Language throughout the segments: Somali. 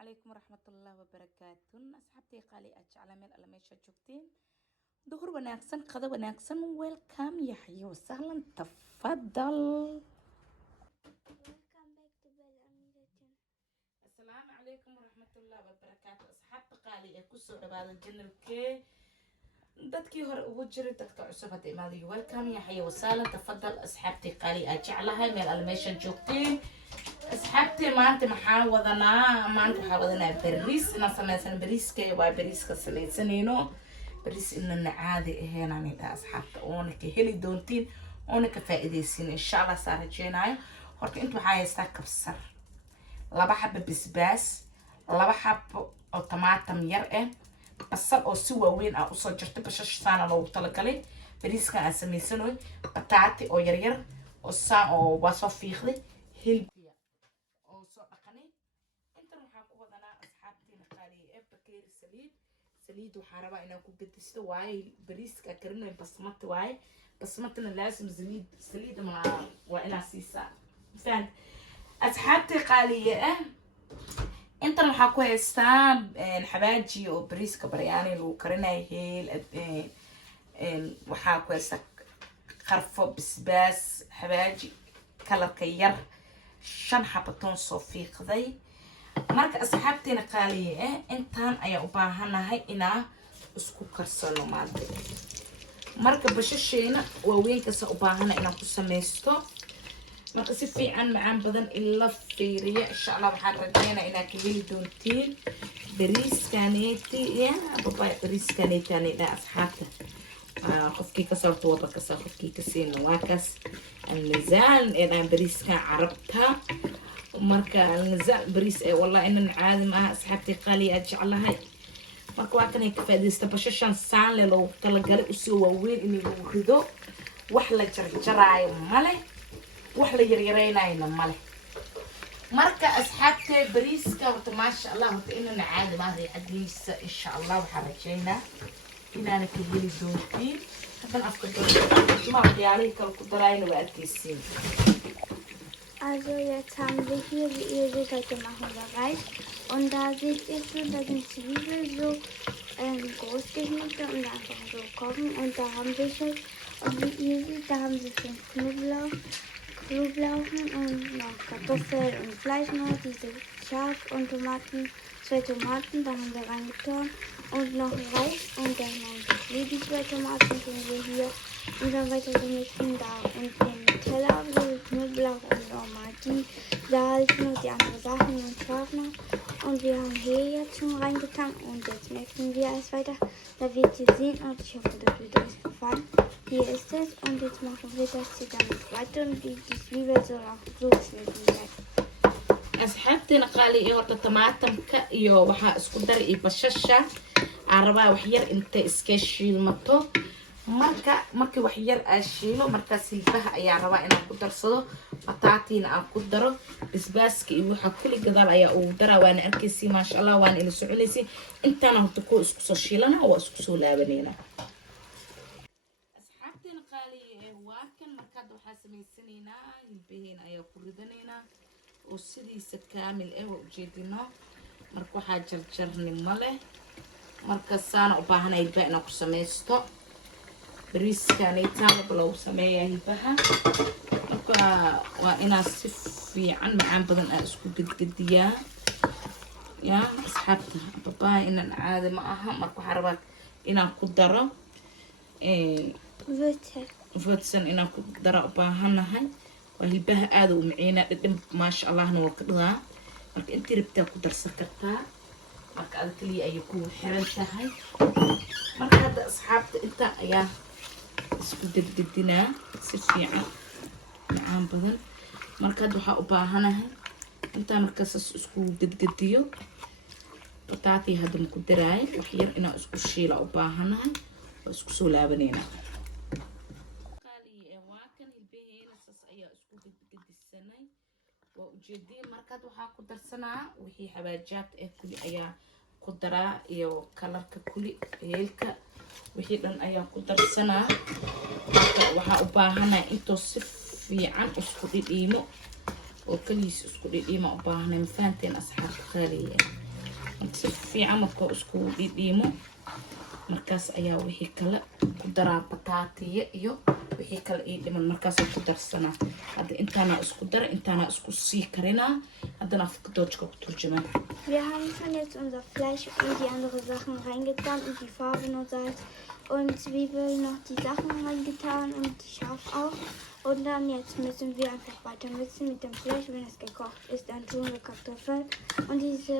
عليكم ورحمة الله وبركاته. أصحابتي قالي أجعل من الميشة جوكتين ظهر وناكسن قضى وناكسن ويلكم يحيى وسهلا تفضل. Welcome back to Bella Amiratin. السلام عليكم ورحمة الله وبركاته. أصحابتي قالي أكسر بعد الجنة كي dadkii hore ugu jiray dadka cusub hadda imaadayo welcome yaxya wasaala tafadal asxaabtii qaali aa jeclahay meel alle meesha joogtiin asxaabtii maanta waxaa wadanaa bariis inaan samaysan bariiska waa bariiska samaysanayno bariis inana caadi ahayn aan idhaa asxaabta oona ka heli doontiin oona ka faa'iidaysiin insha allah saa rajeynayo horta inta waxaa haystaa kabsar 2 xabo basbaas 2 xabo oo tamaatam yar ah basal oo si waaweyn ah usoo jirtay bashash saana loogu talagalay bariiska aan samaysanoy bataati oo yaryar oo saan oo waa soo fiiqday hilbiya oo soo dhaqanay intan waxaan ku wadanaa asxaabtiina qaaliya ee bakeeri saliid waxaa rabaa inaan ku gedisto waaye bariiska karinoy basmati waaye basmatina laasim saliid waa inaa siisaa fahant asxaabtii qaaliya ah intan waxaa ku haystaa xabaaji oo bariiska baryaani lagu karinayo heel waxaa ku haystaa qarfo basbaas xabaaji kalarka yar 5 xabatoon soo fiiqday marka asxaabteena qaaliye intaan ayaa u baahanahay inaa isku karsano maanta marka bashasheena waaweynkaasa u baahana inaan ku samaysto marka si fiican macaan badan ila fiiriyo insha Allah waxaan rajeynaa inaad ka heli doontiin bariiskaneeti ya babay bariiskaneeti anida asxaabta qofkii ka sabto wada ka soo qofkii ka siin waakas alnizal ee bariiska carabta marka alnizal bariis ee wallahi inaan caadi ma asxaabti qaali aad jeclahay marka waa kan ka faa'iideysta bashashan saan loo kala galay u soo waaweyn in lagu rido wax la jarjaraayo male wax la yaryaraynayna male marka asxaabtay bariiska horta ma sha Allah horta inaan caadi ma riixadiisa insha Allah waxaan rajeynaa inaan ka heli doontiin hadan afka ma waxyaalaha kale ku darayna waa arkaysiin. Also jetzt haben wir hier, wie ihr seht, heute machen wir Reis. Und da seht ihr schon, da sind Zwiebeln so groß geschnitten und einfach so kochen. Und da haben wir schon, und wie ihr seht, da haben wir schon Knoblauch und noch Kartoffeln und Fleisch noch, diese Schaf und Tomaten, 2 Tomaten, da haben wir reingetan und noch Reis und dann haben wir die 2 Tomaten tun wir hier und dann weiter so mixen da und den Teller, so Knoblauch und nochmal die Salz und die anderen Sachen und Schaf noch und wir haben hier jetzt schon reingetan und jetzt mixen wir es weiter, da wird ihr sehen und ich hoffe, das wird euch gefallen. Hier ist es und jetzt machen wir das hier damit weiter und die Zwiebel soll auch so geschnitten werden. asxaabteena qaali ee horta tamaatamka iyo waxa isku dar iyo bashasha araba wax yar inta iska shiilmato marka wax yar aa shiilo marka silbaha ayaa rabaa inaan ku darsado bataatina aan ku daro basbaaska iyo waxa kulli gadaal ayaa ugu daraa waana arkaysi ma sha Allah waan ila socolaysi intaan horta ku isku soo shiilana waa isku soo laabanayna asxaabteena qaali ee waa kan marka waxa sameeysanayna hilbaheen ayaa ku ridanayna oo sidiisa kaamil ah oo jeedino marka waxa jarjarni male marka saana u baahanay ilba inaan ku sameeysto bariiskaneeta loo sameeyaa hilbaha marka waa inaan si fiican macaan badan aan isku gadgadiyaa ya asxaabta babay inaan caadi ma aha marka waxa rabaa inaan ku daro wurzel inaan ku daro u baahanahay hilbaha aad u maciina dhadhan ma sha Allah waa ka dhigaa marka intii rabtaa ku darsan kartaa marka aad kaliya ay ku xiran tahay marka hadda asxaabta inta ayaa isku dadadinaa si fiican macaan badan marka waxa u baahanahay inta markaas isku dadadiyo bataati hadda ku daraay wax yar inaan isku shiila u baahanahay oo isku soo laabanayna ujeedin markaad waxaa ku darsanaa wixii xabaajaad ee kuli ayaa ku daraa iyo kalarka kuli heelka wixii dhan ayaa ku darsanaa marka waxaa u baahanaa intoo si fiican isku dhidhiimo oo kaliis isku dhidhiimo u baahanaa mafaanteen asxaabta qaaliya في عمك اسكو ديمو مركز أيا وحي كلا كدرا بطاطية يو وحي كلا من مركز كدرسنا هذا أنا اسكو در أنا اسكو سي كرينا هذا نفك دوتشكو ترجمة. Wir haben schon jetzt unser Fleisch und die anderen Sachen reingetan und die Farben und Salz und Zwiebeln noch die Sachen reingetan und die Schaf auch. Und dann jetzt müssen wir einfach weiter mixen mit dem Fleisch. Wenn es gekocht ist, dann tun wir Kartoffeln und diese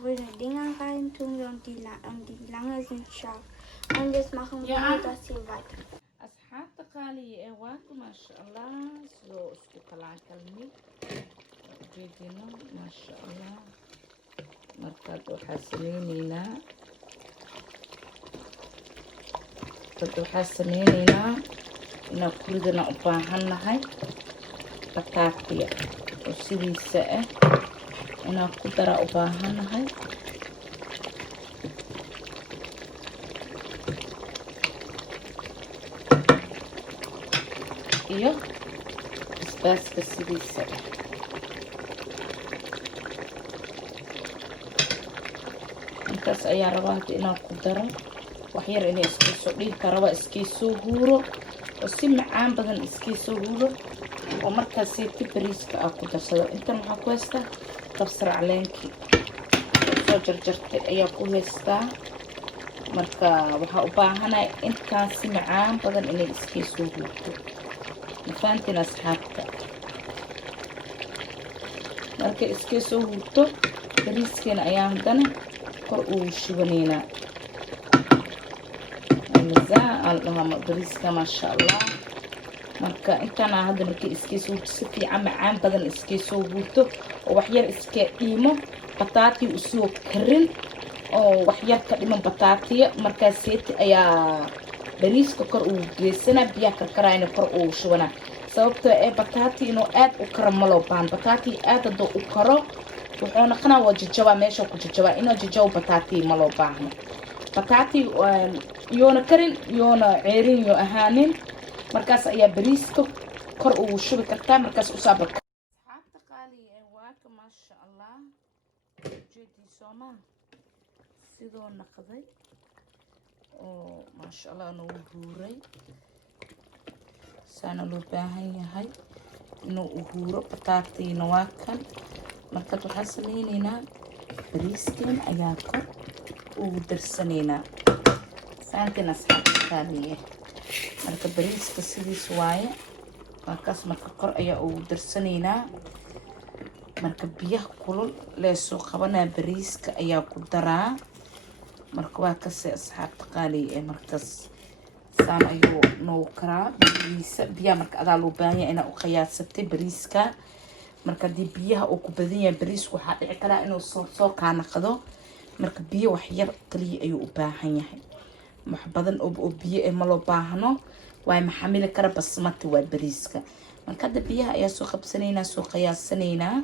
grünen Dinger rein tun wir und die lange sind scharf. Und jetzt machen wir das hier weiter. أصحاب تقالي إيواك ما شاء الله سلو اسكو كلا كلمي جيدينو ما شاء الله مركز وحاسمينينا وحاسمينينا إنا كردنا أباهن هاي بطاطية وسيدي ساء إنا كدرا أباهن هاي iyo basbaaska sidiisa intaas ayaa rabaa hadda inaan ku daro wax yar inay iskiisoo dhiibka raba iskiisoo huuro oo si macaan badan iskiisoo huuro oo markaas seeti bariiska aa ku darsado intan waxaa ku haystaa kabsar caleenkii soo jarjartay ayaa ku haystaa marka waxaa u baahanahay intaan si macaan badan inay iskiisoo huurto فانتنا أصحابك مركا إسكيسو هوتو بريسكين أيام دانا قرؤو شبنينا المزاع اللهم بريسكا ما شاء الله مركا انتنا هذا مركا إسكيسو سفي عام بدن إسكيسو هوتو ووحيار إسكي إيمو بطاطي وسو كرن ووحيار كريمو بطاطي مركا سيتي أيا bariiska kor uu geysana biyaha karkarayna kor uu shubana sababtoo ee bataati inuu aad u karo ma loo baahan bataati aad hadduu u karo wuxuu noqonaa waa jajaba meesha ku jajaba inuu jajabo bataati ma loo baahno bataati yoona karin yoona ceerin yoo ahaanin markaas ayaa bariiska kor uu shubi kartaa markaas u saabad asxaabta qaali ee waaka maasha allah jeedii sooma sidoo naqday ما شاء الله إنه هوري سانا لو باهن يهي إنه هورو بطاطي نواكل مركز وحاسمينينا بريسكين أياكل ودرسنينا سانتنا أصحاب الثانية مركز بريسك سيدي سواية مركز مركز أيا ودرسنينا مركز بيه كلول ليسو خبنا بريسك أياكل درا marka waa kasi asxaabta qaali ee markaas saan ayuu noo karaa biyaha marka adaa loo baahan yahay inaa u qiyaasatay bariiska marka haddii biyaha uu ku badan yahay bariisku waxaa dhici karaa inuu soo kaanaqdo marka biyo wax yar kaliya ayuu u baahan yahay wax badan oo biyo ee ma loo baahno waa maxamili kara basmati waa bariiska marka hadda biyaha ayaa soo qabsanaynaa soo qiyaasanaynaa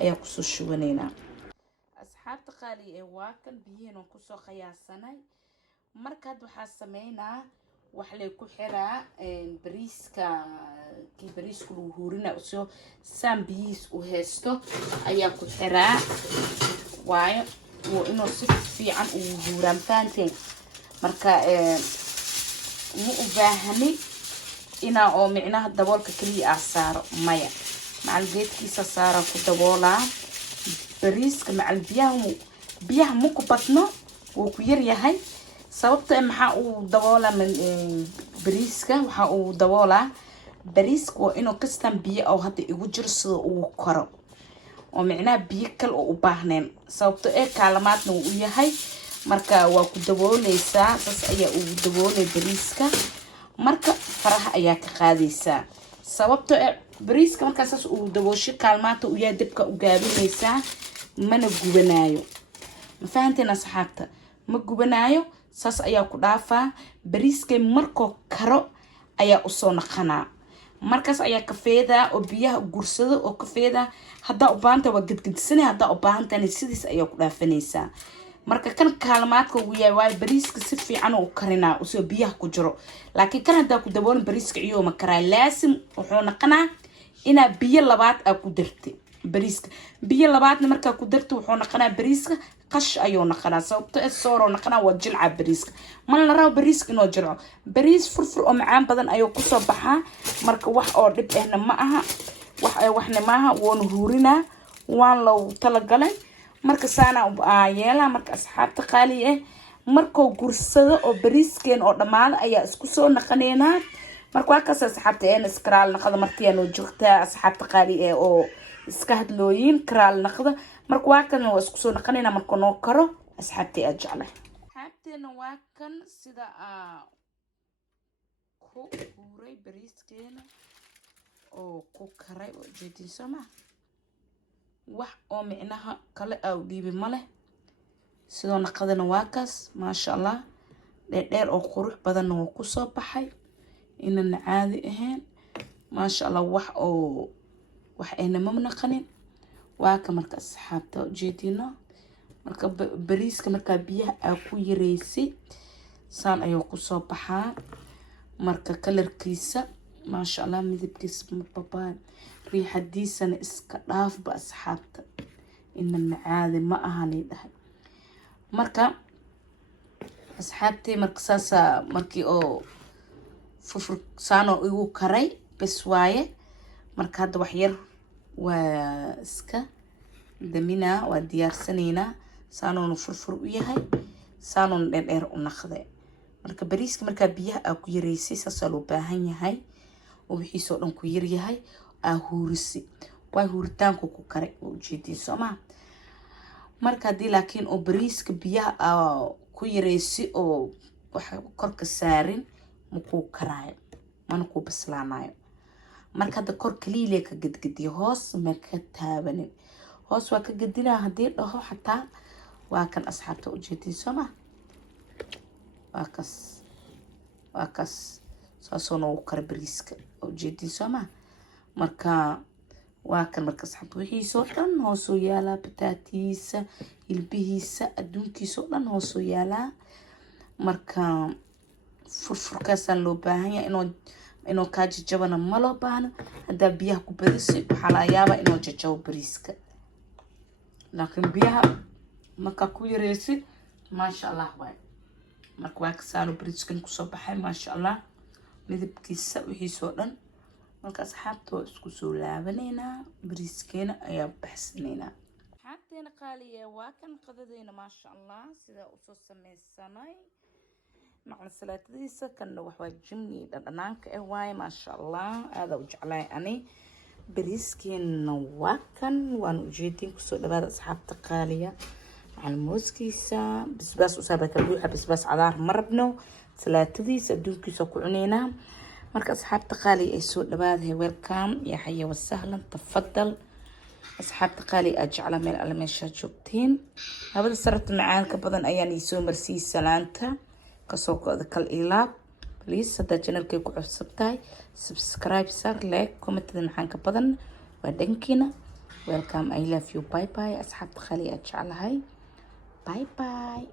ayaa kusoo shubanaynaa asxaabta qaali ee waa kan biyihiina ku soo qiyaasanay markaad waxaa sameynaa wax lay ku xiraa bariiska kii bariisku lagu huurina soo saan biyihiis u haysto ayaa ku xiraa waayo inuu si fiican u huuraan faanteen marka ma u baahani inaa oo micnaha daboolka kaliya aa saaro maya macal geedkiisa saara ku daboolaa bariiska macal biyaha muku badno wuu ku yar yahay sababta maxaa uu daboolaa bariiska waxa uu daboolaa bariiska waa inuu kastan biyo oo hadda igu jiro sida uu karo oo micnaha biyo kale oo u baahneen sababta ee kaalamaadna uu yahay marka waa ku dabooleysaa saas ayaa uu daboolay bariiska marka faraha ayaa ka qaadaysaa sababta bariiska markaas saas uu daboosho kaalmaanta uu yahay dabka u gaabinaysaa mana gubanaayo ma fahanteen asxaabta ma gubanaayo saas ayaa ku dhaafaa bariiska markoo karo ayaa u soo naqanaa markaas ayaa kafeeda oo biyaha gursado oo kafeeda haddaa u baahanta waa gadgadsanay haddaa u baahantana sidiis ayaa ku dhaafanaysaa marka kan kaalmaadka ugu yahay waa bariiska si fiican oo karinaa usoo biyaha ku jiro laakiin kan haddaa ku daboolin bariiska iyo ma karaa laasim wuxuu naqanaa inaa biyo labaad aa ku dartay bariiska biyo labaadna markaa ku darto wuxuu noqonaa bariiska qash ayuu noqonaa sababtoo ah sooroo noqonaa waa jilca bariiska mana la rabo bariiska inuu jilco bariis furfur oo macaan badan ayuu kusoo baxaa marka wax oo dhib ahna ma aha waxna maaha woona huurinaa waan loo talagalay marka saana yeelaa marka asxaabta qaali ah markuu gursado oo bariiskeen oo dhamaada ayaa isku soo naqaneynaa marka waa kaas asxaabta iskaraal naqada markii aan joogtaa asxaabta qaali ah oo iska hadlooyin karaal naqda marka waa kan waa isku soo naqaneynaa marka noo karo asxaabtay aad jeclay asxaabteena waa kan sida ku huuray bariiskeena oo ku karay oo jeedin sama wax oo micnaha kale aw dhiibi male sidoo naqadana waa kaas maasha Allah dheer oo qurux badan oo ku soo baxay inana caadi ahayn maasha Allah wax ayna ma naqanin waa ka marka asxaabta jeedino marka bariiska marka biyaha ku yareysi saan ayuu ku soo baxaa marka kalarkiisa maasha Allah midabkiisa babaan riixadiisana iska dhaaf ba asxaabta inana caadi ma ahanay dhahay marka asxaabtay marka saasa markii oo fufur saano igu karay bas waaye marka hadda wax yar waa iska damina waa diyaarsaneena saanoon furfur u yahay saanoon dheer u naqday marka bariiska marka biyaha ku yareysay saasa loo baahan yahay oo wixii soo dhan ku yar yahay huurisi waa huuritaanku ku karay oo jeedin Soomaa marka hadii laakiin oo bariiska biyaha ku yareysay oo waxa korka saarin ma ku karaayo mana ku bislaanayo marka hada kor kaliile ka gadgadiyo hoos ma ka taabanin hoos waa ka gadinaa hadii dhaho xataa waa kan asxaabta u jeedin Soomaa waa kas saasoo noo kar bariiska oo jeedin Soomaa marka waa kan marka asxaabta wixii soo dhan hoos u yaala bataatiisa hilbihiisa adduunkiisa dhan hoos u yaala marka furfurkaas loo baahan yahay inuu ka jajabana ma loo baahna hadaa biyaha ku badisay waxa la yaabaa inuu jajabo bariiska laakiin biyaha marka ku yareysay maasha Allah waay marka waa ka saaro bariiskan ku soo baxay maasha Allah midabkiisa wixii soo dhan marka asxaabta isku soo laabaneena bariiskeena ayaa baxsaneena asxaabteena qaaliye waa kan qadadeena maasha Allah sida u soo sameysanay macna salaatadiisa kan wax waa jimni dhanaanka waay maasha Allah aad u jeclay ani bariiskeena waa kan waan u jeedin ku soo dhawaada asxaabta qaaliya macalmooskiisa bisbaas u saabaka buuxa bisbaas cagaar marabno salaatadiisa adduunkiisa ku cuneena marka asxaabta qaali ay soo dhawaadahay welcome ya xaya wasahlan tafadal asxaabta qaali aad jecla meel alla meesha joogtiin labada sarabta macaanka badan ayaan ii soo marsiyay salaanta kasoo go'da kal ilaab please hadda channelkay ku cusubtahay subscribe sar like comment maxanka badan waa dhankiina welcome I love you bye bye asxaabta qaali aad jeclahay bye bye